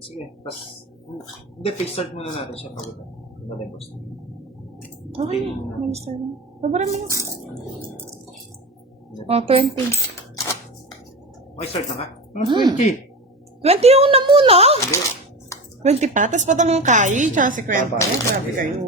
Sige. Tapos, hindi, fix start muna natin siya pag ito. Boss. Okay. Pabara mo yun. Oh, 20. Okay, start na ka? 20. 20 yung una muna. Hindi. 20 pa. Tapos patang yung kayi, tsaka si Kwento. Grabe kayo.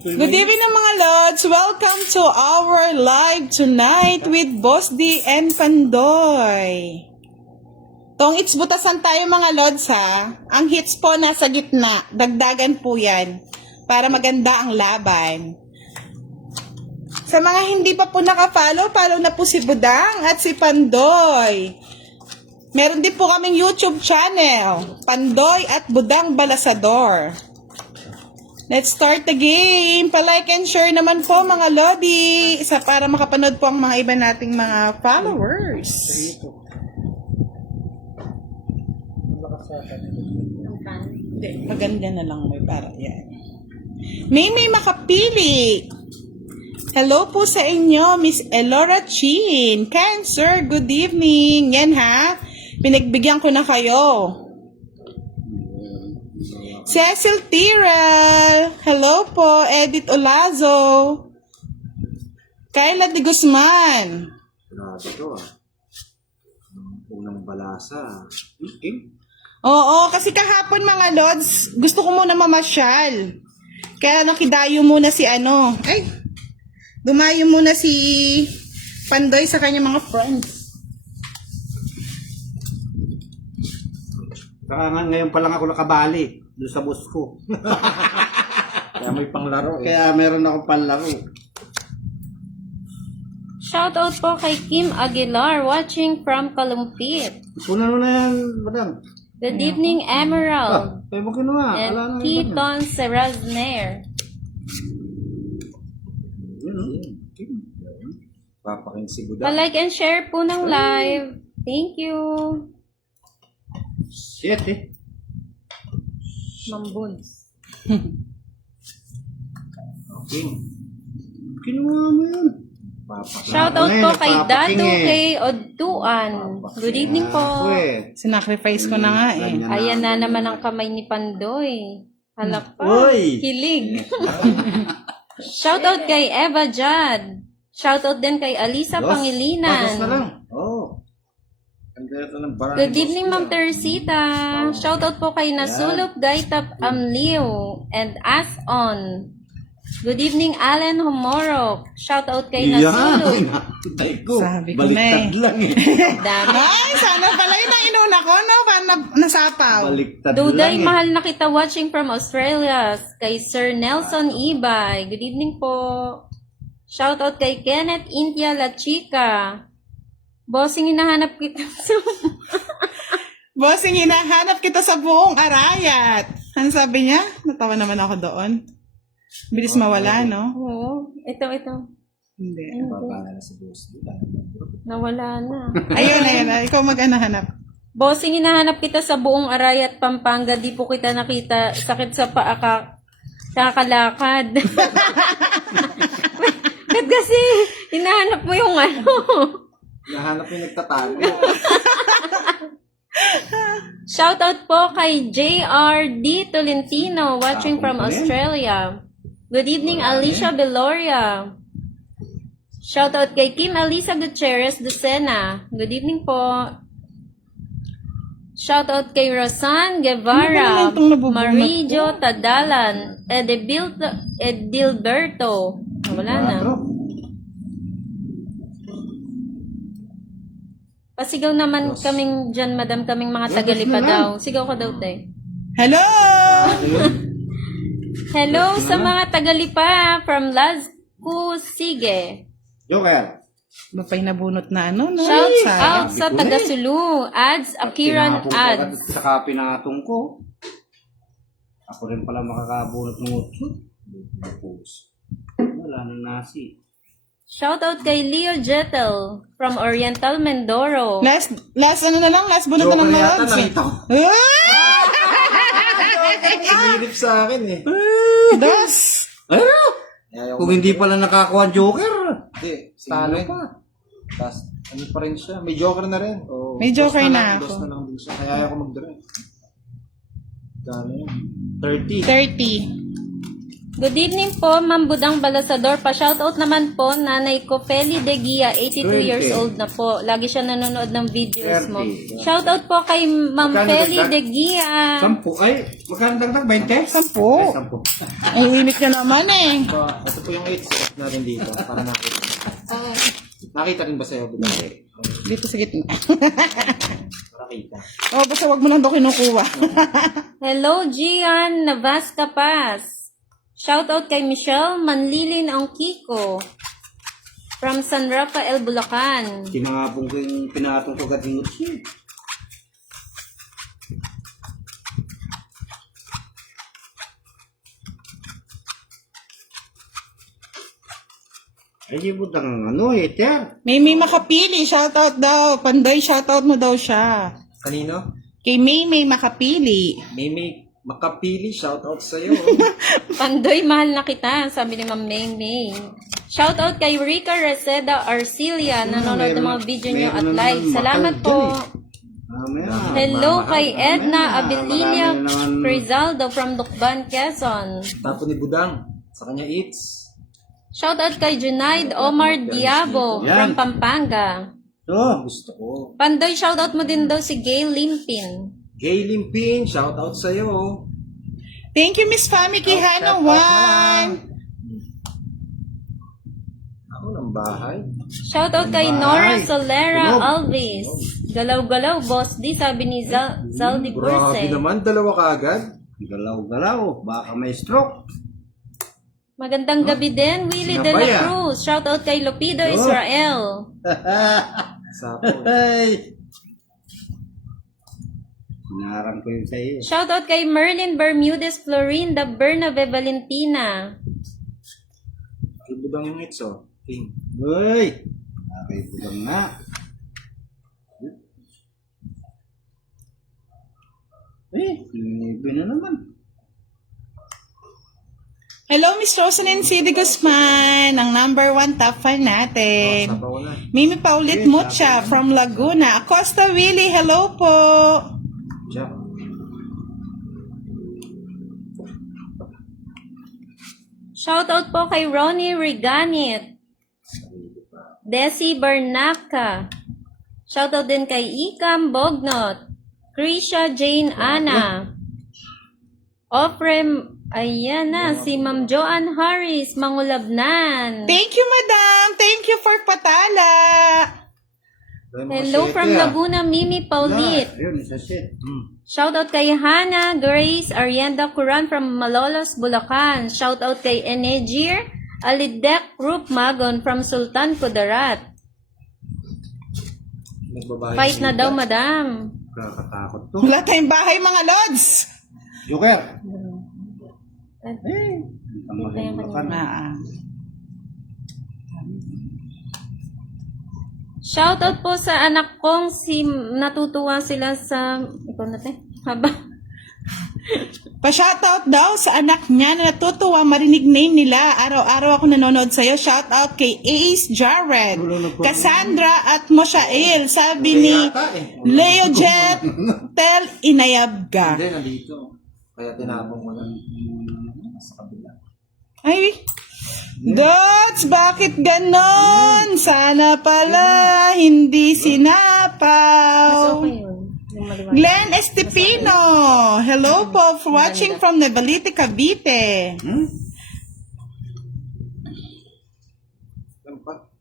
Good evening mga Lods. Welcome to our live tonight with Boss D and Pandoy. Tong it's butasan tayo mga Lods ha. Ang hits po nasa gitna. Dagdagan po yan. Para maganda ang laban. Sa mga hindi pa po naka-follow, follow na po si Budang at si Pandoy. Meron din po kaming YouTube channel, Pandoy at Budang Balasador. Let's start the game. Pa-like and share naman po mga Lodi. Isa para makapanood po ang mga iba nating mga followers. Hindi, maganda na lang may para yan. May makapili. Hello po sa inyo, Miss Elora Chin. Cancer, good evening. Yan ha, pinagbigyan ko na kayo. Cecil Tirel. Hello po, Edith Olazo. Kayla de Guzman. Grabe to unang balasa. Oo, kasi kahapon mga Lods, gusto ko muna mamasyal. Kaya nakidayo muna si ano. Dumayo muna si Pandoy sa kanya mga friends. Saka nga ngayon pa lang ako nakabali doon sa bus ko. Kaya may panglaro. Kaya meron akong panlaro. Shoutout po kay Kim Aguilar watching from Kalumpit. Punan mo na yan, madam. Good evening, Emerald. Kaya mo kinuha. And Wala na Keaton Serrazner. Papaking si Buda. Pa-like and share po ng live. Thank you. Shit eh. Mambuns. Okay. Kinuha mo yan. Shoutout po kay Dado kay Odtuan. Good evening po. Sinacrifice ko na nga eh. Ayan na naman ang kamay ni Pandoy. Halak pa. Uy! Kilig. Shoutout kay Eva Jad. Shoutout din kay Alisa Dos na lang. Pangilinan. Oh. Good evening, Ma'am Teresita. Shoutout po kay Nasulop Gaitap Amliw and Ason. Good evening, Alan Humorok. Shoutout kay Nasulop. Sabi ko na eh. Baliktad lang eh. Dami. Ay, sana pala yun ang inuna ko, no? Paano nasapaw? Baliktad Duday, lang eh. mahal na kita watching from Australia. Kay Sir Nelson Ibay. Good evening po. Shoutout kay Kenneth Intia La Chica. Bossing, hinahanap kita sa... Bossing, hinahanap kita sa buong arayat. Ano sabi niya? Natawa naman ako doon. Bilis mawala, no? Oo. Ito. Hindi. Babala na si Boss. Nawala na. Ayun. Ikaw mag-anahanap. Bossing, hinahanap kita sa buong Arayat, Pampanga. Di po kita nakita. Sakit sa paa kakalakad. Ba't kasi hinahanap mo yung ano? Nahanap yung nagtatago. Shoutout po kay JRD Tolentino watching from Australia. Good evening, Alicia Beloria. Shoutout kay Kim Alisa Gutierrez Lucena. Good evening po. Shoutout kay Rosan Guevara, Marijo Tadalan, Edilberto. Wala na. Pasigaw naman kaming dyan, madam, kaming mga Tagalipa daw. Sigaw ko daw, te. Hello! Hello sa mga Tagalipa from Las Pusige. Joker. Mapay nabunot na ano, no? Shout Sayang. out sa Tagasulu. Ads, Akiran Ads. Sa pinatong ko. Ako rin pala makakabunot ng utso. Wala na nasi. Shout out kay Leo Jetel from Oriental Mindoro. Last ano na lang? Last bunot na lang na Yata Lods. nakita ko. Sinilip sa akin eh. Dos! Ano? Kung hindi pala nakakuha Joker. Hindi, Talo sinilip. pa. Tapos, Ano pa rin siya? May joker na rin. Oh, May joker dos na lang, ako. Dos na lang din siya. Kaya ayaw ko mag-draw. Gano yun? 30. 30. Good evening po, Ma'am Budang Balasador. Pa-shoutout naman po, nanay ko, Feli De Gia, 82 years old na po. Lagi siya nanonood ng videos mo. 30. Shoutout po kay Ma'am Magkano Feli dagdag? De Gia. 10. Ay, magkano dagdag? 20? 10. 10. Ay, init ka naman eh. So, ito po yung 8 set natin dito. Para nakita. Nakita rin ba sa'yo? Dito sa gitna. Nakita. Oh, basta wag mo lang daw kinukuha. Hello, Gian Navasca Paz. Shoutout kay Michelle Manlilin Angkiko from San Rafael, Bulacan. Kinangapong ko yung pinatong ko gatingot siya. Ay, di butang ano eh, ter. May Makapili, shoutout daw. Pandoy, shoutout mo daw siya. Kanino? Kay May Makapili. Mimi Makapili, shoutout sa'yo. Pandoy, mahal na kita, sabi ni Ma'am Meng Meng. Shoutout kay Rica Reseda Arcilia, nanonood ng mga video nyo at live. Salamat po. Hello kay Edna Abilinia Crizaldo from Lucban, Quezon. Tapo ni Budang. Sa kanya eats. Shoutout kay Junaid Omar Diabo from Pampanga. So, Gusto ko. Pandoy, shoutout mo din daw si Gail Limpin. Gay Limpin, shoutout sa'yo. Thank you, Miss Fami Quijano. One. Ako ng bahay. Shoutout kay Nora Solera Alvis. Galaw-galaw, boss D, sabi ni Zaldi Grabe Burse. naman, dalawa kaagad. galaw-galaw. Baka may stroke. Magandang gabi din, Willie De La Sinabaya. Cruz. Shoutout kay Lopido Israel. Sapo. Ay! Sinarang ko yun sa iyo. Shoutout kay Merlin Bermudez Florinda Bernabe Valentina. Kay Budang yung eats, oh. King. Uy! Nakaibulang na. Sinibi na naman. Hello, Miss Rosalyn City Guzman. Ang number 1 top fan natin. Sapo ko na. Mimi Paulit Mucha from Laguna. Acosta Willie, hello po. Jack. Shoutout po kay Ronnie Reganit. Desi Bernaca. Shoutout din kay Ikam Bognot. Krisha Jane Ana. Ofrem, ayan na, si Ma'am Joanne Harris, Mangulabnan. Thank you, madam. Thank you for patala. Hello from Laguna, Mimi Paulit. Ayun, isa shit. Shoutout kay Hannah Grace Arienda Curan from Malolos, Bulacan. Shoutout kay Enegir Alidek Group Magon from Sultan Kudarat. Nagbabahay. Fight na daw, madam. Kakatakot to. Wala tayong bahay, mga lods. Joker! Eh, Ang magandang Shoutout po sa anak kong si natutuwa sila sa ikaw natin. Haba. Pa-shoutout daw sa anak niya na natutuwa marinig name nila. Araw-araw ako nanonood sa'yo. Shoutout kay Ace Jared, Cassandra at Moshael. Sabi ni Leo Jet, Tel Inayabga. Hindi, nandito. Kaya tinapong mo na. Sa kabila. Ay, Dots, bakit ganon? Sana pala hindi Mas sinapaw. okay yun. Yung maliwanag. Glenn Estepino, hello po for watching from Navalite, Cavite.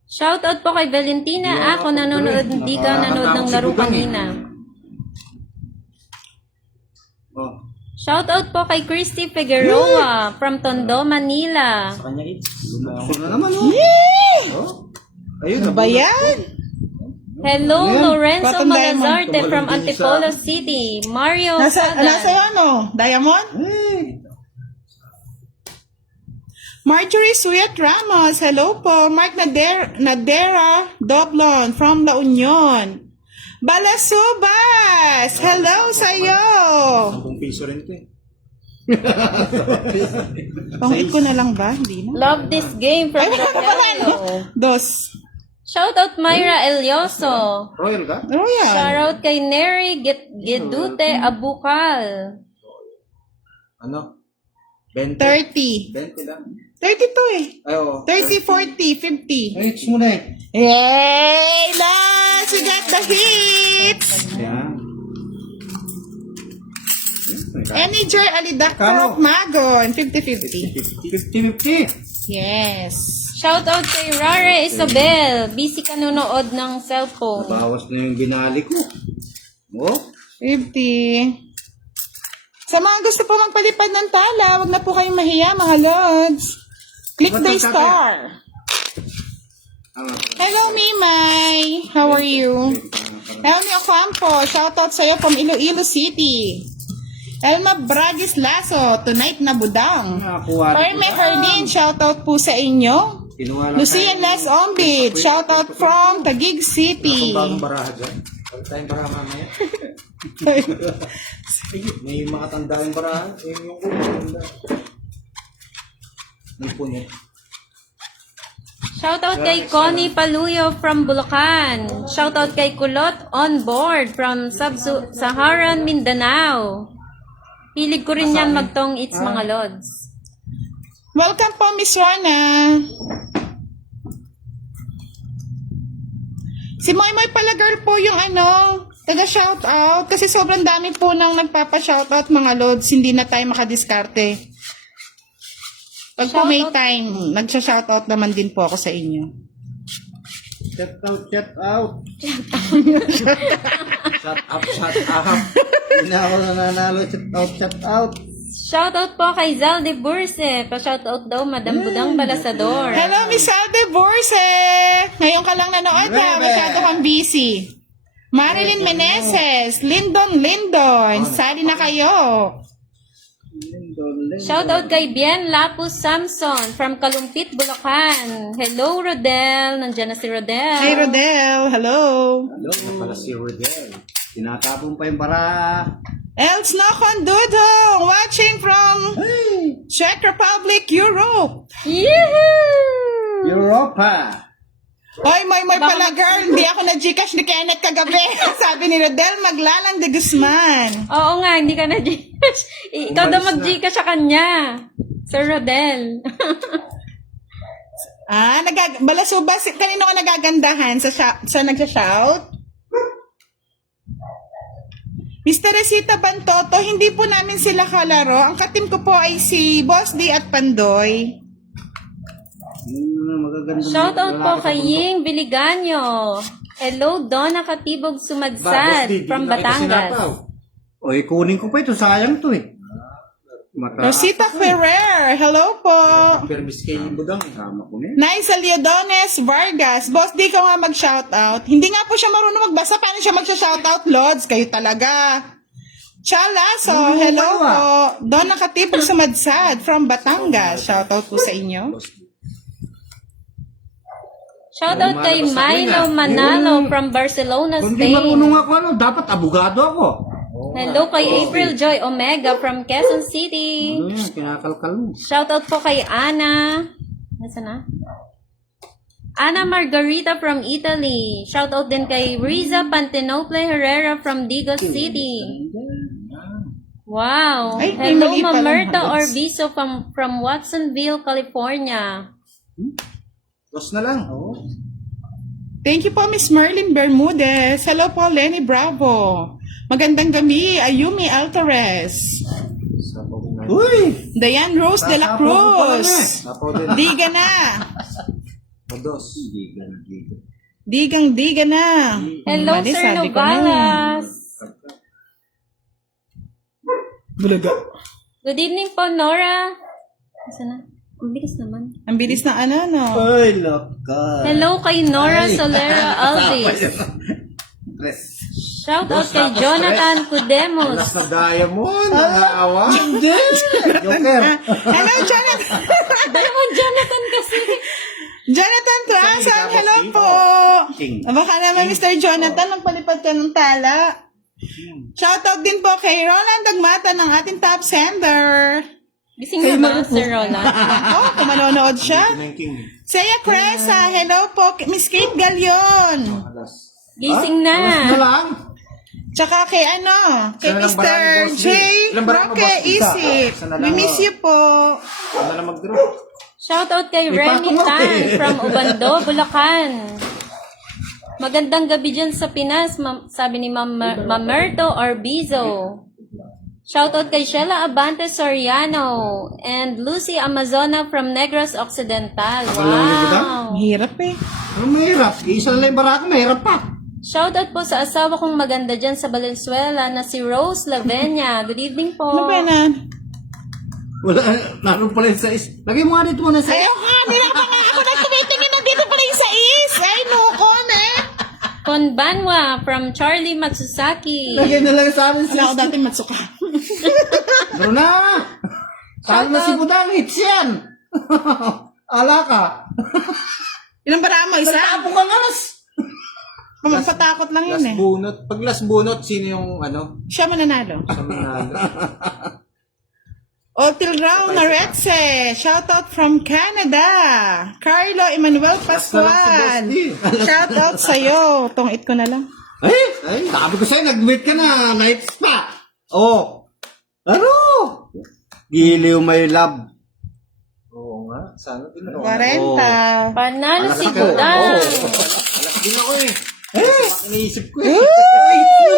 Shoutout po kay Valentina. Ako nanonood, hindi ka nanonood ng laro kanina. Oh, Shoutout po kay Christy Figueroa from Tondo, Manila. sa kanya eats. Lumukso na naman, oh. Oh. Ayun, Ano ba yan? Hello, Lorenzo Cotton Diamond. Malazarte from Tumalon din sa- Antipolo City. Mario Nasa Sagan. ano? Diamond? Marjorie Suyat Ramos, hello po. Mark Nadera Doblon from La Union. Balasubas, hello sa'yo. 10 piso rin ito eh. Pang ko na lang ba? Hindi na. Love this game from Ay, wala pa pala, no? Rogelio. Dos. Shoutout Myra Elioso. Royal ka? Royal. Shoutout kay Neri Gedute Abukal. Ano? 20. 30. 20 lang. 32 eh. Ay, oo. 30, 40, 50. Hits mo na eh. Yay! Lads! We got the hits! Yan. Eniger Alidacro Kano? Magon, 50-50. 50-50. Yes. Shoutout kay Rare Isabel. Busy ka nanonood ng cellphone. Bawas na yung binali ko. Oh. 50. Sa mga gusto po magpalipad ng tala, wag na po kayong mahiya, mga lods. Click the star. Hello, Mimay. How are you? Elmi Ocampo, shoutout sa'yo from Iloilo City. Elma Bragis Lasso, tonight na budang. Parme Herlin, shoutout po sa inyo. Lucian Les Ombit, shoutout from Taguig City. Bagong baraha dyan. Huwag tayong baraha mamaya. May mga tanda yung baraha. Yung tanda. May punit. Shoutout kay Connie Paluyo from Bulacan. Shoutout kay Kulot on board from Sub-Saharan Mindanao. Hilig ko rin yan magtong It's Mga Lods. Welcome po, Miss Rona. Si Moy pala girl po yung taga-shoutout. Kasi sobrang dami po nang nagpapa-shoutout mga lods. Hindi na tayo makadiskarte. Pag po may time, nagsa-shoutout naman din po ako sa inyo. Shout out, shout out. Shut up, shut up. Hindi na ako nananalo. Shout out, shout out. Shoutout po kay Zalde Burse. Pa-shoutout daw, Madam Budang Balasador. Hello, Miss Alde Borse! Ngayon ka lang nanood ha. Masyado kang busy. Marilyn Meneses, Lindon, sali na kayo. Shoutout kay Bien Lapus Samson from Kalumpit, Bulacan. Hello, Rodel. Nandiyan na si Rodel. Hi, Rodel. Hello. Hello. Pala si Rodel. Tinatapon pa yung bara. Els Nokondudong, watching from Czech Republic, Europe. Yehoo! Europa. Oy, Moy pala girl, hindi ako na-Gcash ni Kenneth kagabi. Sabi ni Rodel, maglalang de Guzman. Oo nga, hindi ka na Gcash. Ikaw daw mag-Gcash sa kanya. Sir Rodel. Balasubas, kanino ka nagagandahan sa nagsha-shout? Mr. Resita Bantoto, hindi po namin sila kalaro. Ang katim ko po ay si Boss D at Pandoy. Shoutout po kay Ying Biliganyo. Hello, Donna Katibog Sumadsad from Batangas. Oy, kunin ko pa ito. Sayang to eh. Rosita Ferrer, hello po. Permis kay Budang. Tama ko na. Naisa Leodones Vargas, Boss D ka nga mag-shoutout. Hindi nga po siya marunong magbasa. Paano siya mag-shoutout, Lods? Kayo talaga. Chalaso, hello po. Donna Katibog Sumadsad from Batangas. Shoutout po sa inyo. Shoutout kay Milo Manalo from Barcelona, Kung di marunong Spain. ako, dapat abogado ako. Hello kay April Joy Omega from Quezon City. Kinakalkal mo. Shoutout po kay Ana. Nasaan na? Ana Margarita from Italy. Shoutout din kay Riza Pantenople Herrera from Digos City. Wow. Ay, Hello, mali pala, Mamerta Lods. Orbizo from Watsonville, California. Dos na lang. Thank you po, Miss Merlin Bermudez. Hello po, Lenny Bravo. Magandang gabi, Ayumi Altares. Uy! Diane Rose de la Cruz. Sapaw din. Diga na. Dos. Diga na. Hello, Malis, Sir sabi ko na. Novalas. Bulaga. Good evening po, Nora. Nasaan na? Ang bilis naman. Ang bilis na no? Ay, laka. Hello kay Nora Solera Alvis. Shout out kay Jonathan Cudemos. Alas na diamond. Nangawa. Hindi! Joker. Hello, Jonathan. Dalawang Jonathan kasi. Jonathan Trasan, hello po. Baka naman, Mr. Jonathan, magpalipad ka ng tala. Shoutout din po kay Roland Dagmata ng ating top sender. Gising na ba, Sir Roland? Oh, kung manonood siya. King. Saya Cresa, hello po, Miss Kate Galion. Alas. Gising Alas na na. lang. Tsaka kay kay Sana lang Mr. barangay, Boss J. D. Ilang barangay, Roque Boss D? Isip. Sana lang, We miss oh. you po. Ano na mag-draw? Shoutout kay May Remy patong ako Tan eh. from Ubando, Bulacan. Magandang gabi dyan sa Pinas, sabi ni Mamerto Orbizo. Shoutout kay Sheila Abante Soriano and Lucy Amazona from Negros Occidental. Wow! Ang hirap eh. Ano mahirap? Isa lang yung barako, mahirap pa. Shoutout po sa asawa kong maganda dyan sa Valenzuela na si Rose Lavenia. Good evening po. Ano ba yan? Wala, naroon pala yung sais. Lagay mo nga dito muna sa Ayaw nga, nila pa nga ako nagtumitingin na dito pala yung sais. Ay, nukon eh. Konbanwa from Charlie Matsusaki. Lagay na lang sa amin Wala ako sis. dati matsuka. Meron na. Talo na si Budang, hits yan. Ala ka. Ilang bara mo? Isa? Tapong ka ngalas. Patakot lang yun Last eh. bunot. Pag last bunot, sino yung ano? Siya mananalo. Sa manalo. Otil Brown Naretse, shoutout from Canada. Carlo Emmanuel Pascual, shoutout sa'yo. Tungit ko na lang. Ay, sabi ko sa'yo, nag-wait ka na. Night spa. Oh. Ano? Giliw may love. Oo nga. Sana din ako. 40. Panalo si Alas ka. Budang. Alas din ako eh. Iniisip ko eh.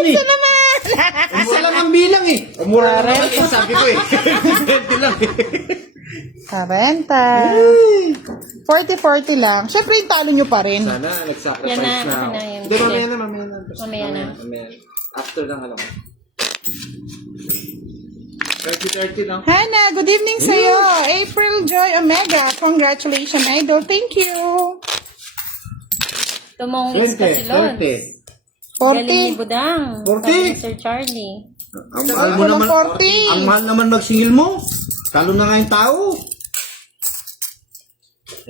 Ito naman. Isa lang ang bilang eh. Mura na naman yung sabi ko eh. 20 lang eh. 40. 40 lang. Siyempre, yung talo nyo pa rin. Sana nag-sacrifice Yan na, na ako. ano yun. Hindi, mamaya na, mamaya na. Mamaya na. Mamaya. After lang alam ko. 30 lang. Hannah, good evening sa'yo. April Joy Omega, congratulations, idol. Thank you. Tumongis pa si Lon. 20. Galing ni 40. Budang. 40. Sabi ni Sir Charlie. Ang mahal mo Walang naman. 40. Ang mahal naman magsingil mo. Talo na nga yung tao.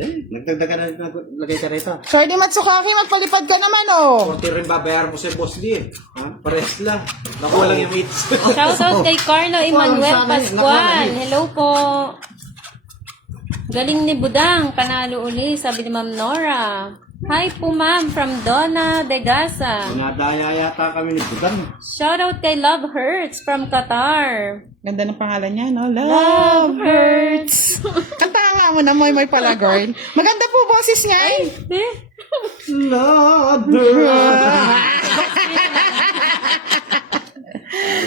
Nagdagdagan na lagay ka rito. Shorty Matsukaki, magpalipad ka naman, oh. 40 rin babayar mo sa boss di eh. Ha? Pares lang. Nakuha lang yung mates. Shoutout kay Carlo Emmanuel sana, Pascual. Hello po. Galing ni Budang. Panalo uli. Sabi ni Ma'am Nora. Hi po ma'am from Donna de Gaza. Mga daya yata kami ni Budang. Shoutout kay Love Hurts from Qatar. Ganda ng pangalan niya, no? Love Hurts. Kanta nga mo na, Moy pala, girl. Maganda po boses niya, eh.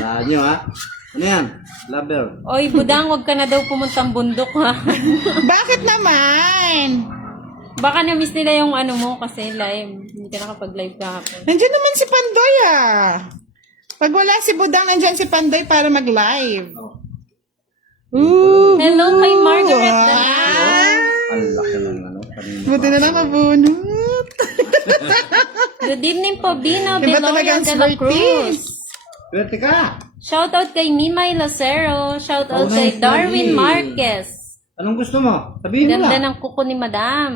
Wala nyo ha. Ano yan? Lover. Oy, Budang, wag ka na daw pumuntang bundok ha. Bakit naman? Baka na-miss nila yung ano mo kasi live. Hindi ka nakapag-live kahapon. Nandiyan naman si Pandoy, ah. Pag wala si Budang, nandiyan si Pandoy para mag-live. Ooh. Hello kay Margaret Dana. Ang laki ng ano. kanina. Buti na lang mabunot. Good evening po, Bino Iba Beloria talaga ang de la swerte. Cruz. Swerte ka. Shoutout kay Mimay Lacero. Shoutout Oh, kay nice, Darwin Daddy. Marquez. Anong gusto mo? Sabihin mo Ganda lang. ng kuko ni Madam.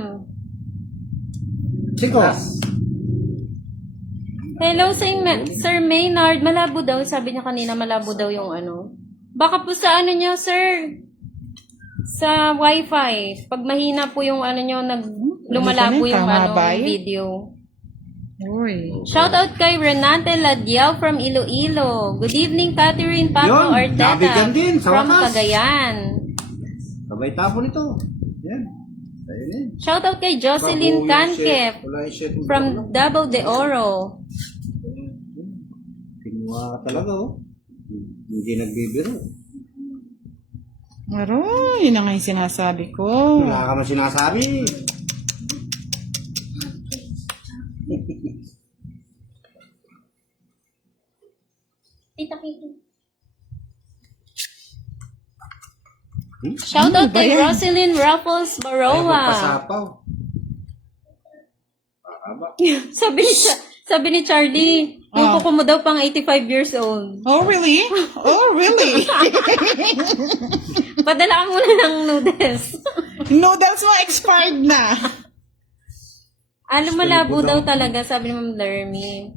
Siko. Hello, Sir Maynard. Malabo daw. Sabi niya kanina, malabo daw yung ano. Baka po sa ano nyo, sir? Sa wifi. Pag mahina po yung ano nyo, lumalabo yung Tama ano, ba yun? video. Uy. Shoutout kay Renate Ladiao from Iloilo. Good evening, Catherine Paco Yun, Orteta Dabigan din, sa from wakas. Cagayan. Sabay tapo nito. Yan. Ayun yan. Shoutout kay Jocelyn Cankep Wala yung shit. from Davao de Oro. Kinuha ka talaga oh. Hindi nagbibiro. Aroy, yun na nga yung sinasabi ko. Wala ka man sinasabi. Shoutout kay Ano ba yan? Roselyn Raffles Ayaw Baroa. magpasapaw. Sabi ni Charlie, yung kuko mo daw pang 85 years old. Oh, really? Oh, really? Padala ka muna ng noodles. Noodles mo expired na. Alam, malabo daw talaga, sabi ni Ma'am Lermy.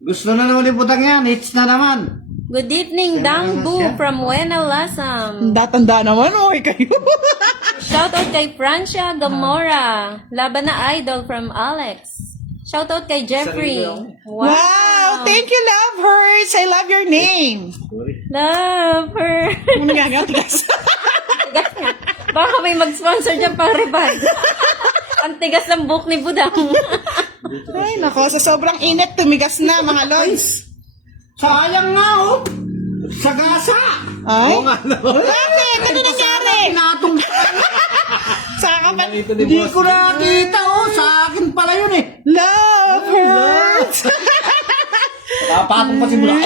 Gusto na naman yung putang yan. Hits na naman. Good evening, Dang Bu from Buena Lasam. Datanda naman, okay kayo. Shoutout kay Francia Gamora. Laban na idol from Alex. Shoutout kay Jeffrey. Wow, thank you, love hearts. I love your name. Love her. Ano nagagatigas? Tigas nga. Baka may mag-sponsor dyan pang rebag. Ang tigas ng book ni Budang. Ay, nako, sa sobrang init, tumigas na, mga lods. Sayang nga, oh. Sagasa. Ay? Oo nga, no. Bakit? Ano nangyari? Pinatong. Saka ka pa, Hindi ko nakita, oh. Sa akin pala yun, eh. love hearts. Nakapatong pa si Budang.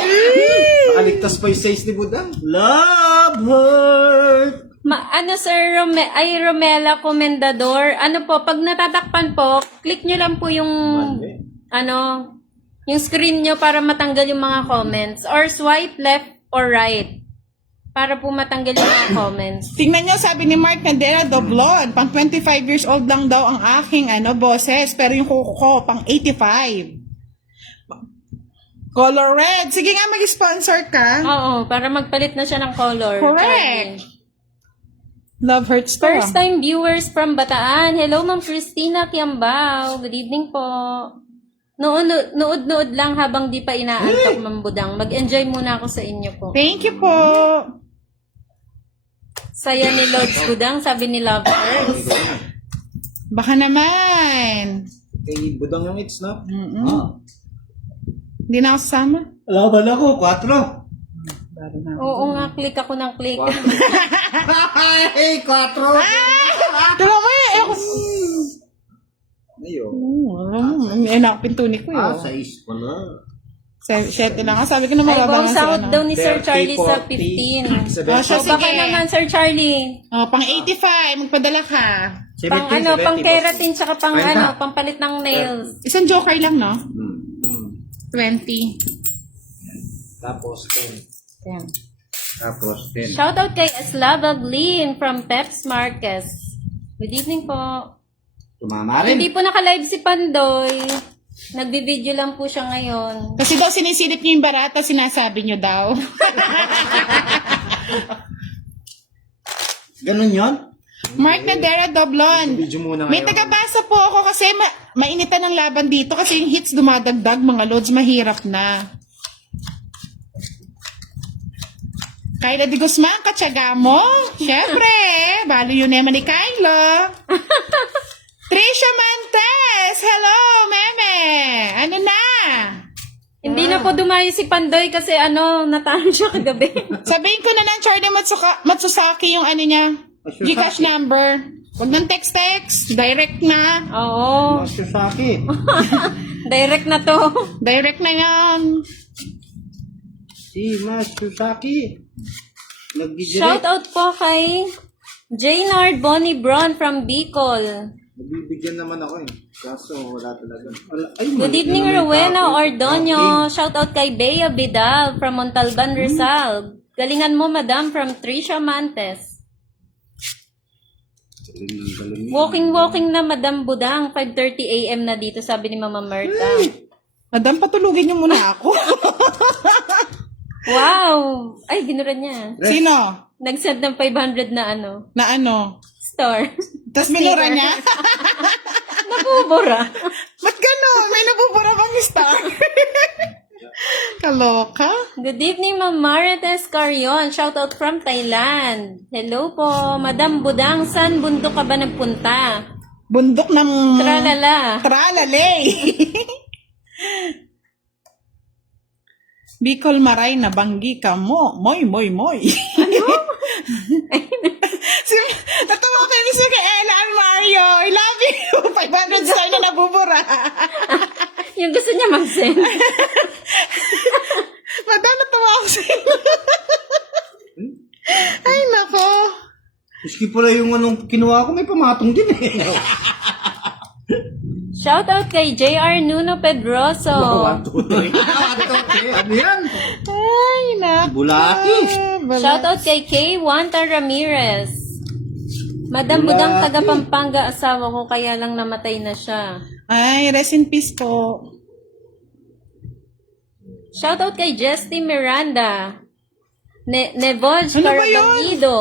Nakaligtas pa yung size ni Budang. Love heart. Ano sir, Romela Comendador, ano po, pag natatakpan po, click nyo lang po yung, yung screen nyo para matanggal yung mga comments. Or swipe left or right para po matanggal yung mga comments. Tingnan nyo, sabi ni Mark Candela Doblon, pang 25 years old lang daw ang aking boses, pero yung kuko ko, pang 85. Color red. Sige nga, mag-sponsor ka. Oo, para magpalit na siya ng color. Correct. Love hurts to. First time viewers from Bataan. Hello, Ma'am Christina Kiambao. Good evening po. Nood lang habang di pa inaantok, Ma'am Budang. Mag-enjoy muna ako sa inyo po. Thank you po. Saya ni Lords Budang, sabi ni Lovers. Baka naman. Kay Budang yung hits, no? Hindi na ako sasama. Laban ako, 4. Oo nga, click ako ng click. Ay, 4. Diba mo eh? Ayun. Pintunik ko yun. 6 pala. 7 lang. Sabi ko na Ay, mababa bang nga si sahod daw ni Sir 30, Charlie sa 40, 15. Oh, siya, O baka sige. naman, Sir Charlie. Pang 85, magpadala ka. Pang 17, pang 70, keratin, tsaka pang Kwenta. pang palit ng nails. Isang joker lang, no? 20. Tapos, 10. Yan. Tapos 10. Shoutout kay Aslava Glyn from Peps Marquez. Good evening po. Tumama rin. Hindi po naka-live si Pandoy. Nagbi-video lang po siya ngayon. Kasi daw sinisilip niyo yung barata, sinasabi niyo daw. Ganun yun? Mark Nadera Doblon. Video muna May ngayon. tagabasa po ako kasi mainitan ng laban dito kasi yung hits dumadagdag, mga lods, mahirap na. Kyla de Guzman, katsaga mo? Siyempre, balo yun naman ni Kylo. Trisha Mantes, hello, meme. Ano na? Hindi na po dumayo si Pandoy kasi natalo siya kagabi. Sabihin ko na lang, Charlie Matsusaki, yung niya, Gcash number. Huwag ng text-text, direct na. Oo. Masusaki. Direct na to. Direct na yan. Si Masusaki. Nag-direct. Shoutout po kay Jaynard Bonnie Braun from Bicol. Nabibigyan naman ako eh. Kaso wala talaga. Good evening, Rowena Ordonio. Shoutout kay Bea Vidal from Montalban, Rizal. Galingan mo, madam, from Trisha Mantes. Walking na, Madam Budang. 5:30 a.m. na dito, sabi ni Mama Merta. Madam, patulugin niyo muna ako. Wow! Ay, binura niya. Sino? Nag-send ng 500 na Na ano? store. Tapos minura niya? Nabubura. Ba't gano'n? May nabubura bang star? Kaloka? Good evening, Ma'am Marites Carion. Shoutout from Thailand. Hello po. Madam Budang, saan bundok ka ba nagpunta? Bundok ng... Tralala. Tralalay. Bicol Maray na banggi ka mo. Moy. Ano? Natawa ko yung isa kay Ella and Mario. I love you. 500 star na nabubura. Yung gusto niya mag-send. Madam, natawa ako sa iyo. Ay, nako. Maski pala yung kinuha ko, may pamatong din eh. Shoutout kay JR Nuno Pedroso. 1, 2, 3. Ano yan? Ay, nako. Bulaki. Shoutout kay K. Wanta Ramirez. Madam Budang, taga Pampanga, asawa ko, kaya lang namatay na siya. Ay, rest in peace po. Shoutout kay Jesty Miranda. Nevoj Ano ba yun? Carbagido.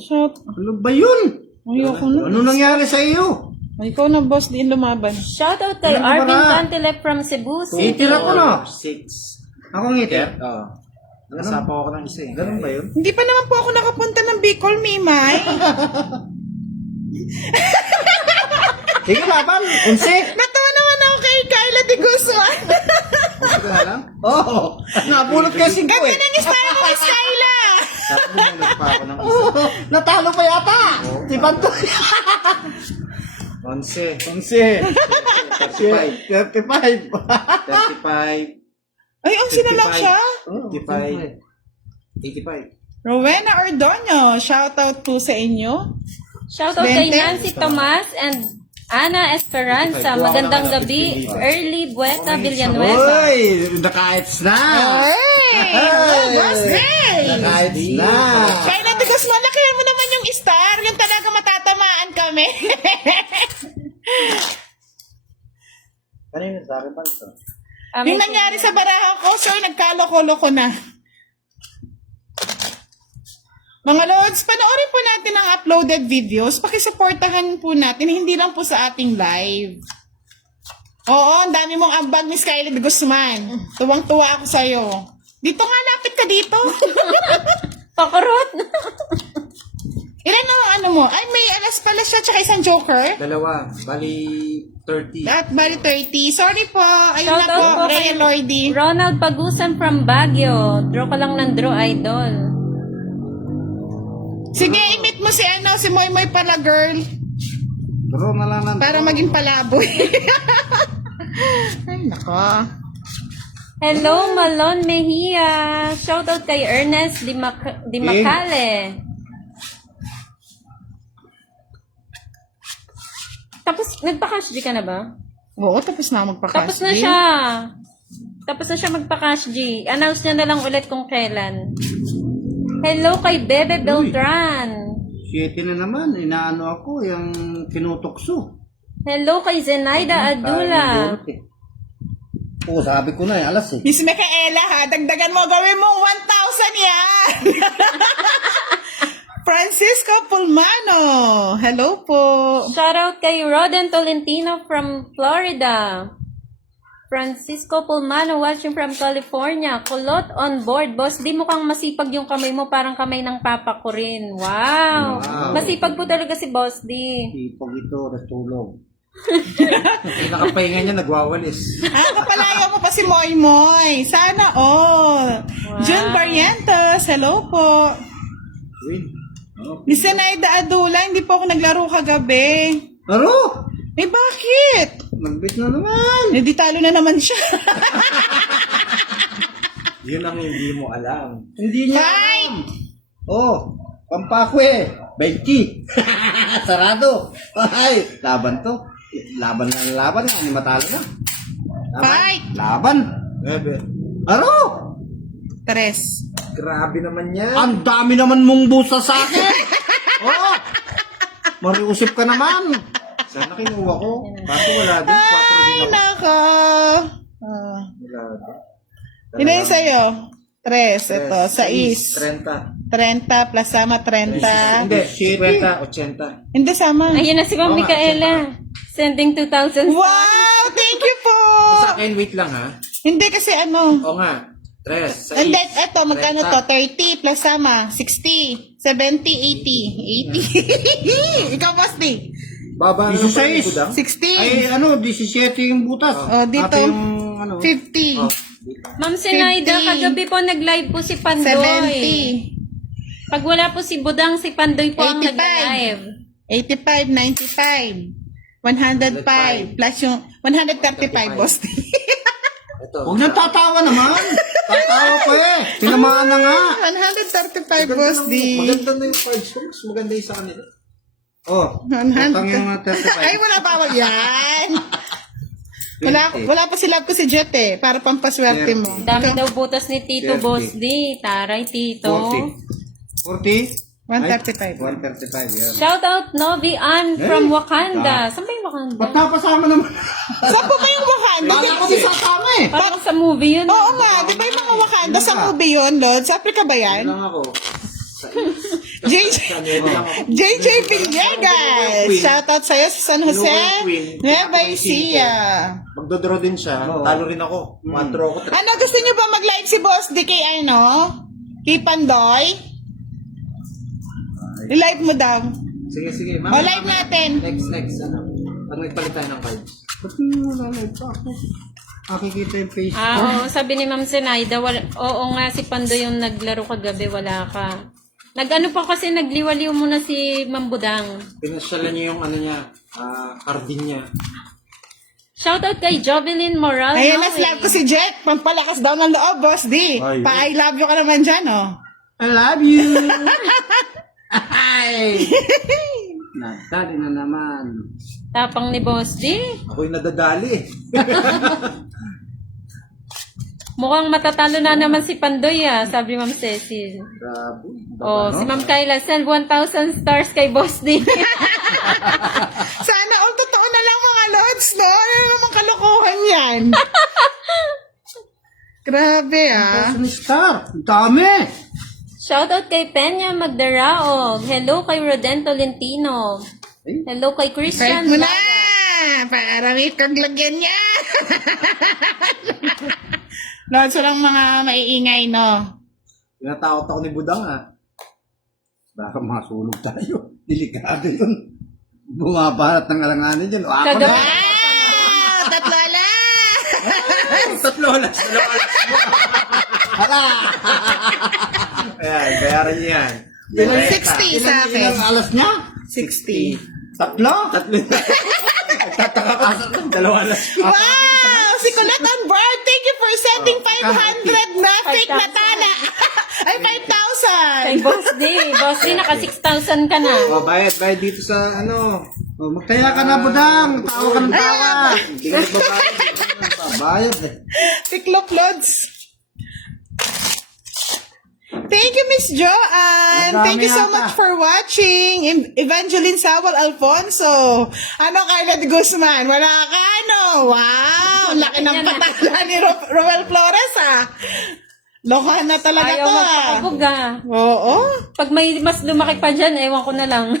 Shot. Ano ba yun? Ayoko na. Ano nangyari sa iyo? Ay, ikaw na, boss, din lumaban. Shoutout kay Ano ba Arvin na? Pantelep from Cebu City. Itira ko na. 6. Ako ngiter? Oo. Nasapa ako ng isa eh. Ganun ba yun? Hindi pa naman po ako nakapunta ng Bicol, Mimay. Sige, laban. 11. Natuwa naman ako kay Carla de Guzman. Ito na lang. Oo. Nabulot kasi ko Ganda eh. ng style mo, Miss Carla. Sabi mo nulog pa ako ng isa. Oo, natalo pa yata. Si Panto. 11. 11. 35. 35. 35. Ay, ang sina lang siya. 55. 85. Rowena Ordonio, shoutout po sa inyo. Shoutout kay 20. Nancy Tomas and Ana Esperanza. Magandang gabi. Early Bueta Villanueva. Uy, nakaits na. Hey! Boss Day! Nakaits na. Kaya na, Tigos mo, lakihan mo naman yung star. Yung talaga matatamaan kami. Kanina sa akin ba ito? Yung nangyari sa baraha ko, so nagkaloko-loko na. Mga Lods, panoorin po natin ang uploaded videos. Pakisuportahan po natin, hindi lang po sa ating live. Oo, ang dami mong ambag ni Skyler de Guzman. Tuwang-tuwa ako sa'yo. Dito nga, lapit ka dito. Pakurot. Ilan na ang ano mo? Ay, may alas pala siya, tsaka isang joker. Dalawa. Bali 30. At bali 30. Sorry po. Ayun na Shoutout po, po kay Rhea Lordy. Ronald Pagusan from Baguio. Draw ka lang ng draw, idol. Sige, imit mo si ano, si Moy Moy pala, girl. Pero na lang ng... Para maging palaboy. Ay, nako. Hello, Malon Mejia. Shoutout kay Ernest Di Macale. Tapos, nagpa-cash G ka na ba? Oo, tapos na ako magpa-cash. Tapos na deal. siya. Tapos na siya magpa-cash G. Announce niya na lang ulit kung kailan. Hello kay Bebe Beltran. 7 na naman. Inaano ako, yung tinutokso. Hello kay Zenaida Adula. Oo, sabi ko na eh, alas eh. Miss Micaela, ha? Dagdagan mo, gawin mo 1,000 yan. Francisco Pulmano. Hello po. Shoutout kay Roden Tolentino from Florida. Francisco Pulmano watching from California. Kulot on board. Boss, di mukhang masipag yung kamay mo. Parang kamay ng papa ko rin. Wow. Masipag po talaga si Boss D. Ipag ito, natulog. Yung nakapahinga niya, nagwawalis. Kapalayo mo pa si Moy Moy. Sana all. June Barrientos. Hello po. Win. Miss Zenaida Adula, hindi po ako naglaro kagabi. Aro! Eh, bakit? Nagbit na naman. Eh, di talo na naman siya. Yun ang hindi mo alam. Hindi niya Fight! alam. Oh, pampakwe. 20. Sarado. Ay, laban to. Laban na laban. Hindi matalo na. Laban. Fight! Laban. Bebe. Aro! Tres. Grabe naman yan. Ang dami naman mong busa sa akin. Oh! Mariusip ka naman. Sana kinuha ko. Kaso wala din. 4 din Ay, ako. nako. Wala din. Yun na yun sa'yo. Tres. Ito, sais. 30. 30 plus sama 30. Hindi, 50. 50, 80. Hindi sama. Ayun na si Ma'am Oo nga, Micaela. Sending 2,000. Wow! Thank you po! Sa akin, wait lang ha. Hindi kasi ano. Oo nga. 3, 6. Hindi, ito, magkano to? 30 plus sama. 60, 70, 80. 80. Ikaw, Boss D. Baba na 16. budang. 60. Ay, ano, 17 yung butas. Oh, dito. Ate yung, ano, 50. Oh. Ma'am Zenaida, 50. kagabi po nag-live po si Pandoy. 70. Pag wala po si Budang, si Pandoy po ang 85. nag-live. 85, 95. 105. Plus yung 135, Boss D. Ito. huwag nang tatawa naman. Tatawa ko eh. Tinamaan na nga. 135, Boss D. Maganda na yung cards ko. Mas maganda yung sa kanila. Oh, 100. utang yung 35. Ay, wala pa ako yan. Wala pa si Love ko si Jet eh. Para pampaswerte mo. Dami daw butas ni Tito 30. Boss D. Taray, Tito. 40. 135. 135, yan. Shout out Novi Ann from Wakanda. Saan ba yung Wakanda? Ba't napasama naman? Saan po ba yung Wakanda? Bala ko di sasama eh. Parang sa movie yun. Oo nga, di ba yung mga Wakanda sa movie yun, Lord? Sa Africa ba yan? Lang ako. JJ, Sa Nueva lang ako. JJ Villegas! Shoutout sa'yo sa San Jose, Queen. Nueva Ecija. Magdodraw din siya. Oo. Talo rin ako. Matro ako. Ano, gusto niyo ba mag-live si Boss D kay ano? Kay Pandoy? I-live mo daw. Sige, sige. O, live natin. Next. Ano? Pag nagpalit tayo ng cards. Ba't nalalive pa ako? Nakikita yung face ko. Oo, sabi ni Ma'am Zenaida, oo nga si Pando yung naglaro kagabi, wala ka. Nag-ano pa kasi, nagliwaliw muna si Ma'am Budang. Pinasyalan niya yung ano niya. Cardin niya. Shoutout kay Jovelyn Moral. Ayun, nas love ko si Jet. Pampalakas daw ng loob, Boss D. Ay, Pa-I love you ka naman dyan, oh. I love you! Ay! Nadali na naman. Tapang ni Boss D. Ako'y nadadali. Mukhang matatalo na naman si Pandoy sabi Ma'am Cecil. Grabe. Oh, si Ma'am Kayla, send 1,000 stars kay Boss D. Sana all totoo na lang mga Lods, no? Ano naman kalokohan yan? Grabe, ah. Ang star. Ang dami. Shoutout kay Peña Magdaraog. Hello kay Roden Tolentino. Hello kay Kahit Christian mo na! Zaga. Para may kaglagyan niya! Lods, walang mga maiingay, no? Tinatakot ako ni Budang, Baka masunog tayo. Delikado yun. Bumabarat ng alanganin dyan. O, ako Kagabi- na. Wow! Tatlo na! Tatlo alas. Hala! Ayan, bayaran niya yan. 60 sa akin. Ilang alas niya? 60. Tatlo? Tatlo na. Tataka ka. Dalawa alas. Wow! Si Colette on board. Thank you for sending 500 na fake na tala. Ay, Kay 5,000. Boss D. Boss D, naka 6,000 ka na. Oh, bayad dito sa ano. O, magkaya ka na, Budang. Tawa ka ng tawa. Hindi ka nagbabayad. Bayad eh. Tiklop Lods. Thank you, Miss Joanne. Ang dami Thank you so yata. much for watching. Evangeline Sawal Alfonso. Ano, Carla de Guzman? Wala ka, ano? Wow! Laki ng patala ni Roel Flores, Lokohan na talaga Ayaw to, magpakabog Oo. Pag may mas lumaki pa dyan, ewan ko na lang.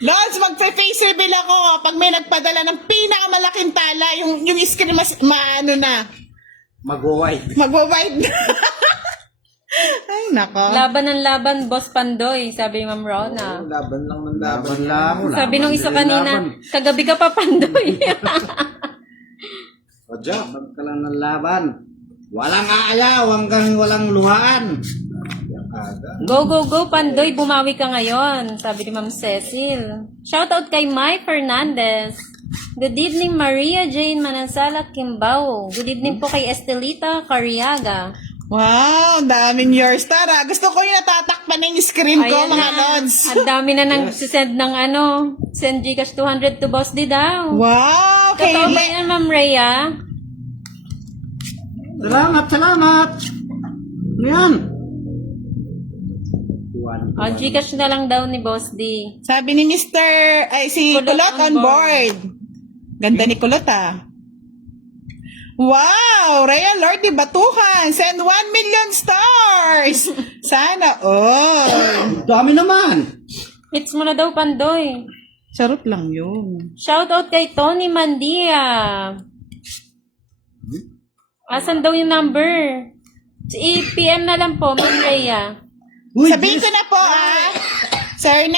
Lods, magpe-face reveal ako. Pag may nagpadala ng pinakamalaking tala, yung screen mas maano na. Mag-white. Magwa-white na. Ay, nako. Laban ng laban, Boss Pandoy, sabi ni Ma'am Rona. Laban lang ng laban. Laban lang. Sabi nung isa Laban. kanina, kagabi ka pa Pandoy. O, Jack. Laban ka lang ng laban. Walang aayaw hanggang walang luhaan. Go, go, go, Pandoy, bumawi ka ngayon, sabi ni Ma'am Cecil. Shoutout kay Mai Fernandez. Good evening, Maria Jane Manansala Kimbao. Good evening po kay Estelita Cariaga. Wow, daming your star, Gusto ko yung natatakpan ng screen ko, Ayan mga na. Lods. Ang dami na nang send ng send Gcash 200 to Boss D daw. Wow, okay. Totoo ba yan, Ma'am Rhea? Salamat. Yan. O, Gcash na lang daw ni Boss D. Sabi ni si Kulot on board. Ganda ni Kulot, Wow! Rhea Lordy Batuhan, send 1 million stars! Sana all! Dami naman. Hits mo na daw, Pandoy. Charot lang yun. Shoutout kay Tony Mandia. Asan daw yung number? I-PM na lang po, Ma'am Rhea. Uy, Sabihin ko yes. na po, Sir,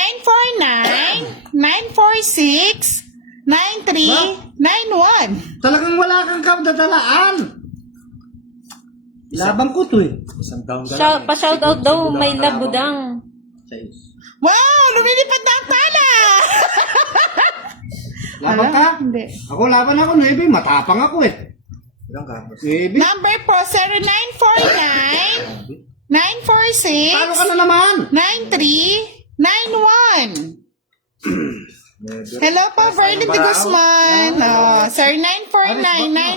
949-946-9391. Talagang wala kang kadadalaan. Laban ko to eh. Isang down ka lang. Pa-shoutout daw, may labudang. Wow! Lumilipad na ang pala! Laban ka? Hindi. Ako laban ako, Nuebe. Matapang ako eh. Ilang ka? Nuebe. Number po, 0949-946-9391. Paano ka na naman? Hello po, Verlin de Guzman. Sir,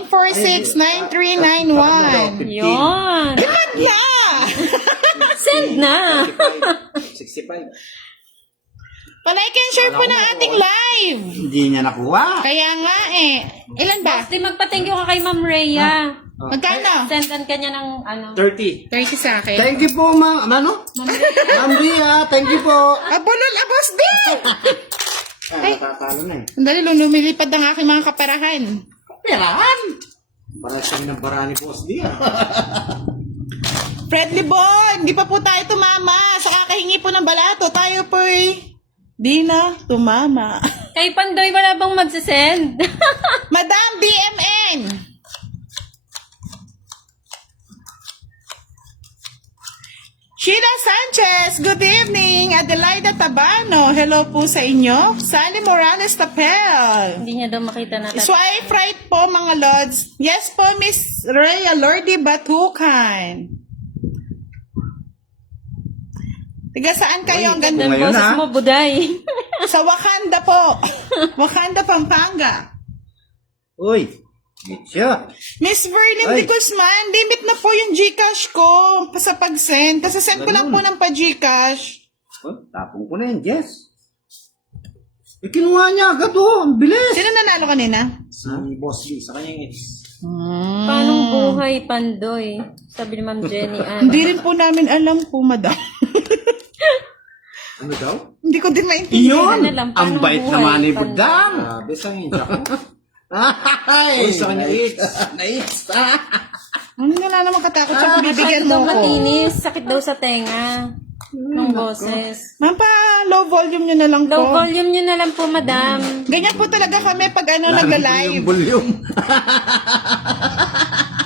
949-946-9391. Yun. Lahat na! Send na. 65. Palike and share po ng ating live. Hindi niya nakuha. Kaya nga eh. Ilan ba? Di magpa-thank you ka kay Ma'am Rhea. Magkano? Sendan ka niya ng ano. 30. 30 sa akin. Thank you po, ma'am. Ano? Ma'am Ria, thank you po. Abulol, abos din! Ay, natatalo na eh. Sandali, lumilipad ang aking mga kaparahan. Perahan! Para siyang ng bara ni Boss D. Fredly Boy, hindi pa po tayo tumama. Sa kakahingi po ng balato, tayo po'y di na tumama. Kay Pandoy, wala bang magsisend? Madam BMN! Sheila Sanchez, good evening. Adelaida Tabano, hello po sa inyo. Sally Morales Tapel. Hindi niya daw makita na Swipe right po mga lords. Yes po, Miss Rhea Lordy Batukan. Tiga saan kayo? Ang ganda ng Ngayon, boses ha? mo, Buday. sa Wakanda po. Wakanda, Pampanga. Uy, siya. Miss Verlin Ay. de Guzman, limit na po yung Gcash ko sa pag-send. Kasi send ko lang po ng pa-Gcash. Oh, tapong ko na yan, Jess. Kinuha niya agad oh. Ang bilis. Sino nanalo kanina? Si Boss D, sa kanyang ex. Paanong buhay, Pandoy? Sabi ni Ma'am Jenny Ann. Hindi rin po namin alam po, madam. Ano daw? Hindi ko din maintindihan. Yun! Ano lang, Ang paano bait buhay, naman ni Pandoy? Budang. Grabe, sa ninja ko. Ay! Uy, sa kanya ex. Nice. Ano na naman katakot sa bibigyan Sakit mo daw ko? matinis. Sakit daw sa tenga. Nung boses. Ma'am, pa low volume nyo na lang po. Low volume nyo na lang po, madam. Ganyan po talaga kami pag nag-live. Bulyong.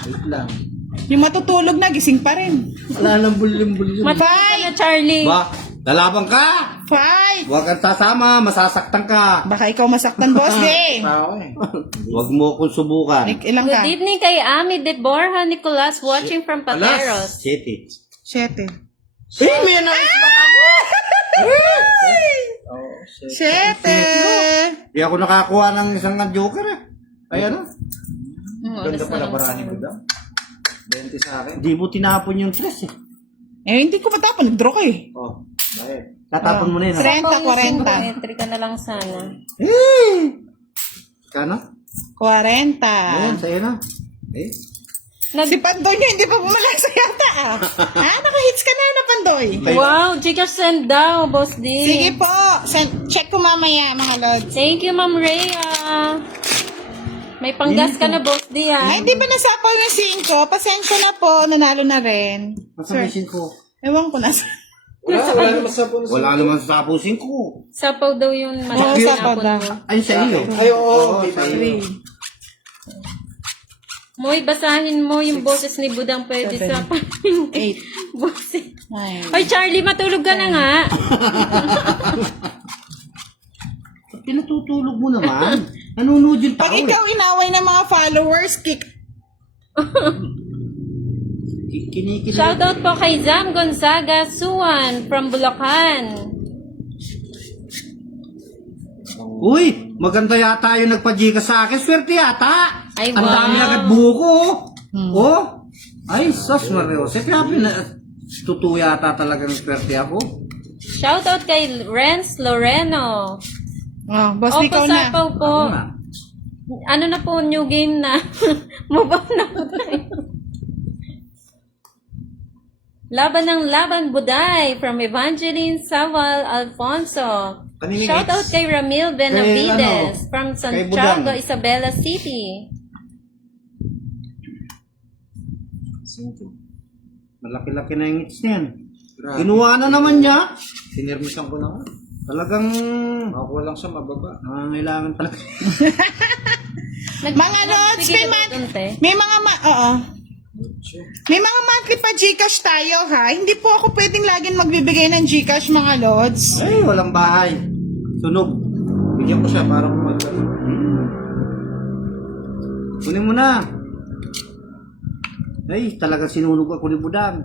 Wait lang. Yung matutulog na, gising pa rin. Wala nang bulyong. Matay ka na, Charlie. Ba, lalabang ka. Fight! Huwag kang sasama, masasaktan ka. Baka ikaw masaktan, boss eh. Tao eh. Huwag mo akong subukan. Ilang ka? Good evening kay Ami Deborah Nicolas watching from Pateros. City. 7. Eh, may na-expect ako. Oh, shit. 7. Di ako nakakuha ng isang joker eh. Ay ano? Ganda pala bara ni Budang. 20 sa akin. Di mo tinapon yung stress eh. Eh, hindi ko matapon. Nag-draw ko eh. Oh, dahil. Tatapon mo na yun. ha? 30, 40. Entry ka na lang sana. Eh! Kano? 40. Ayan, sa'yo na. Eh? Si Pandoy niya, hindi pa pumalasa yata ah. Naka-hits ka na Pandoy. Wow, Gcash send daw, Boss D. Sige po. Check ko mamaya, mga lods. Thank you, Ma'am Rhea. May panggas ka na, Boss D, ha? Ay, hindi pa nasapaw yung 5. Pasensya na po. Nanalo na rin. Masabihin ko. Ewan ko nasa. Wala naman sa puno. Wala naman sa tapusin ko. Sapaw daw yung Oo, sapaw daw. Ay, sa iyo. Ay, oo. sa iyo. Moy, basahin mo yung boses ni Budang pwede sa 8. boses. 9. Ay, Charlie, matulog ka na nga. Pinatutulog mo naman. Nanonood yung tao Pag ikaw inaway ng mga followers, kick. Kinikilig. Shoutout po kay Zam Gonzaga Suwan from Bulacan. Uy, maganda yata yung nagpa-Gcash sa akin. Swerte yata. Ay, Ang dami wow. agad buko. Oh. Ay, sus, Mario. Kaya tutu yata talagang swerte ako. Shoutout kay Renz Loreno. Oh, boss, Opo, ikaw na. sapaw po. Ako nga. Ano na po, new game na. Move on na po tayo. Laban ng Laban Buday from Evangeline Sawal Alfonso. Kanina Shoutout kay Ramil Benavides ano, from kay Santiago, Budang. Isabela City. Malaki-laki na yung hits niyan. Grabe. Kinuha na naman niya. Sinirmisan ko na nga. Talagang Makakuha lang siya mababa. nangangailangan talaga. Mga lods, Sige, may, Dunte. may mga oo. May mga monthly pa Gcash tayo ha. Hindi po ako pwedeng laging magbibigay ng Gcash mga lods. Ay, walang bahay. Sunog. Bigyan ko siya para kumag... Kunin mo na. Ay, talagang sinunog ako ni Budang.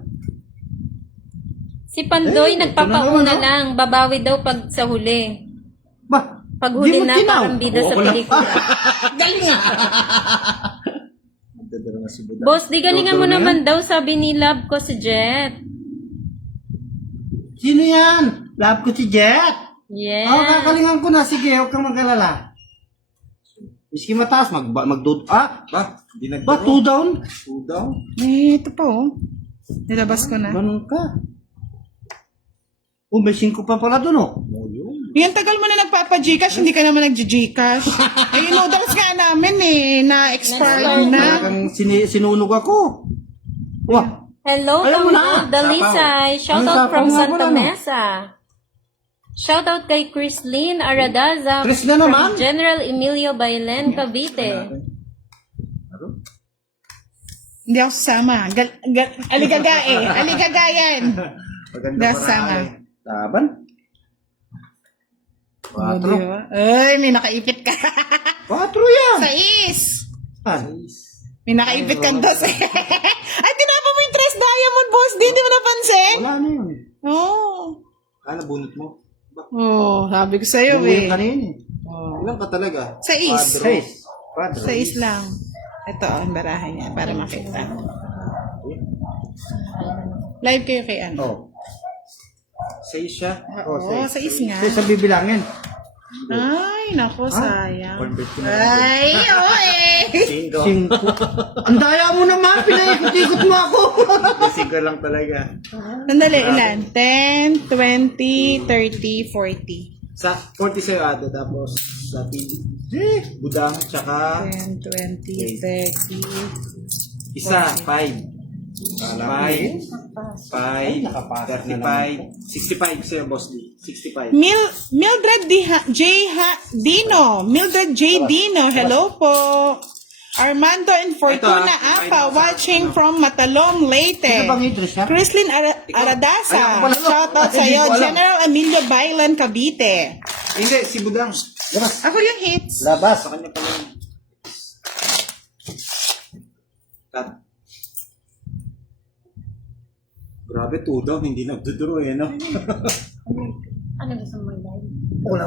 Si Pandoy Eh, nagpapauna ito na naman, lang. Babawi daw pag sa huli. Ba? Pag huli di mo na, tinaw. parang bida sa Oo, wala. pelikula. Galing nga. Magdadala na si Budang. Boss, di galingan mo Doktor na naman daw, sabi ni Love ko si Jet. Sino yan? Love ko si Jet. Yeah. Kakalingan ko na. Sige, huwag kang mag-alala. Miski mataas, magdod... Ba? Di Ba, nagdaro. 2 down? 2 down? Eh, ito pa oh. Nilabas ko na. Ganun ka. May 5 pa pala dun, oh. Oh, yun. Yung tagal mo na nagpapa-Gcash, hindi ka naman nag-Gcash. Ay, yung noodles nga namin eh, na-expired na. Talagang sinunog ako. Wah, Hello, Ayaw mo Tamo na. Dalisay. Shout Ano, out from sapaw nga Santa pala, no? Mesa. Shout out kay Chrislyn Aradaza Chris na from naman. General Emilio Bailen, Cavite. Hindi ako sasama. Aligagae. Aligagayan. Maganda Hindi ako pa sasama. laban. Oh, diba? Ay, may nakaipit ka. 4 yan. Sais. Ah, May nakaipit kang dos eh. Ay, tinapa mo yung 3 diamond, boss. Di mo napansin? wala na yun. Oo. Nabunot mo. Ba? Oh, sabi ko sa'yo Buhay eh. kanina eh. Ilan ka talaga? Sais. Quadro. 6. Sais lang. Ito, ang barahan niya para makita. Live kayo kay ano? Oh. 6 siya. Oo, sais nga. Sa bibilangin. Ay, naku, sayang. Convert ko na. Ay, oo eh. 5. 5. Ang daya mo naman. Pinaikot-ikot mo ako. 5 lang talaga. Sandali, ilan? 10, 20, 30, 40. Sa 40 sa'yo ate, tapos sa budang, tsaka 10, 20, 30. isa, 5. 5, 35, 65 sa'yo, boss D. 65. Mildred Dino. Mildred J. Dino. Hello po. Armando and Fortuna Ito, Apa watching from Matalom, Ano Leyte. bang interest niya? Crislin Ay, Aradasa. ako pala, no? Shoutout Ay, sa'yo. hindi ko alam. General Emilio Bailan, Cavite. Hindi, si budang. Labas. Ako yung hits. Labas. Sa kanya pala yun. Cut. Grabe, 2 daw, hindi nagduduro eh, no? Ano gusto mo live? Wala.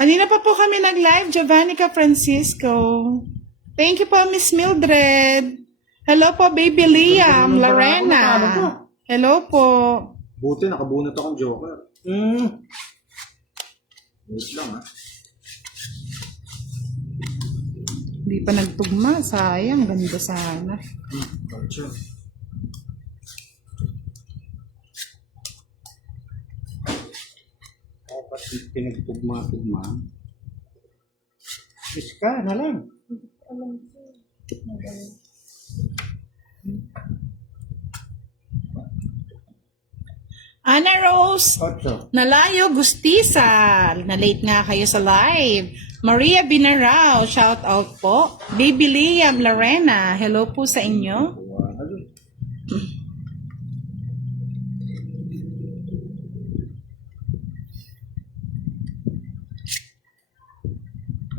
Kanina pa po kami nag-live, Giovannica Francisco. Thank you po, Miss Mildred. Hello po, Baby Liam, Lorena. Hello po. Buti, nakabunot akong joker. Wait lang, ha? Hindi pa nagtugma, sayang. Ganda sana. Gotcha. Dapat pinagtugma-tugma. Iska na lang. Ana Rose, 8. Nalayo Gustisa, na-late nga kayo sa live. Maria Binarao, shout out po. Baby Liam Lorena, hello po sa inyo.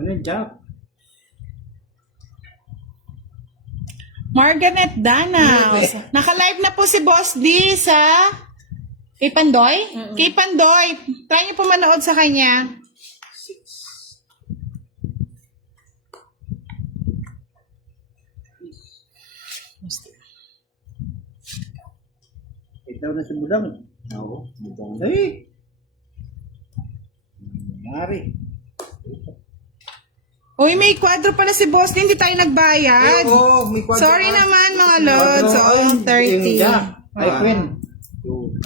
Ano yung job? Margaret Danaus, naka-live na po si Boss D sa kay Pandoy. Kay Pandoy, try niyo po manood sa kanya. Ikaw na si Budang. Oo, budang. Ay! Nangyari. Uy, may kwadro pala si Boss D, hindi tayo nagbayad. Oo, may kwadro. Sorry naman mga lods, oh, 30. Ay, Queen. 2,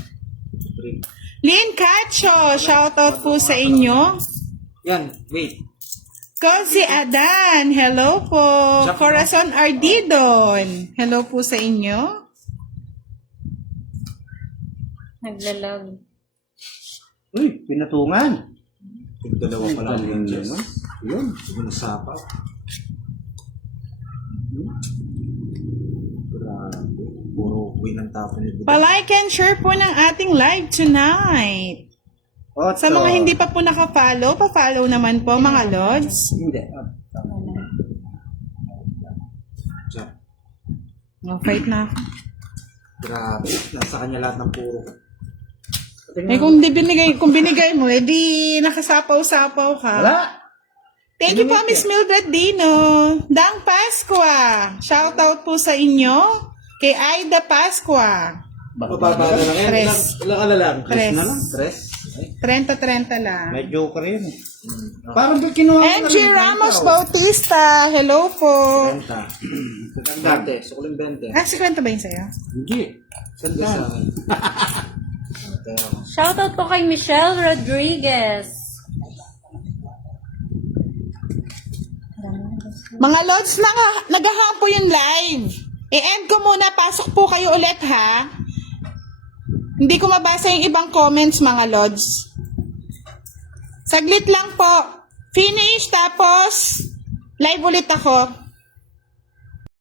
3. Lynn Cacho, shoutout po sa inyo. Yan, wait. Cozy Adan, hello po. Corazon Ardidon, hello po sa inyo. Naglalag. Uy, pinatungan. Dalawa pa lang yung Jess. Yun. Siguro sapat. Grabe. Puro win ang tapon ni budang. Pa-like and share po ng ating live tonight. Sa mga hindi pa po naka-follow, pa-follow naman po mga lods. Hindi. Diyan. Oh, fight na. Grabe. Nasa kanya lahat ng puro. Eh kung binigay mo, edi nakasapaw-sapaw ka. Wala. Thank you po, Miss Mildred Dino. Dang Pasqua. Shout out po sa inyo kay Aida Pasqua. Mababa na lang yan. Tres. Ilang ano lang? Tres. Na lang. Tres. Ay, 30-30 lang. may joker yun. Parang kinuha ko na Angie rin, Ramos ikaw. Bautista. Hello po. Renta. Ang dati, sukuling 20. Ah, si kwento ba yun sa'yo? Hindi. Saan ka sa akin? Kaya, Shoutout po kay Michelle Rodriguez. Mga Lods, naghahampo yung live. I-end ko muna. Pasok po kayo ulit, ha? Hindi ko mabasa yung ibang comments, mga Lods. Saglit lang po. Finish, tapos live ulit ako.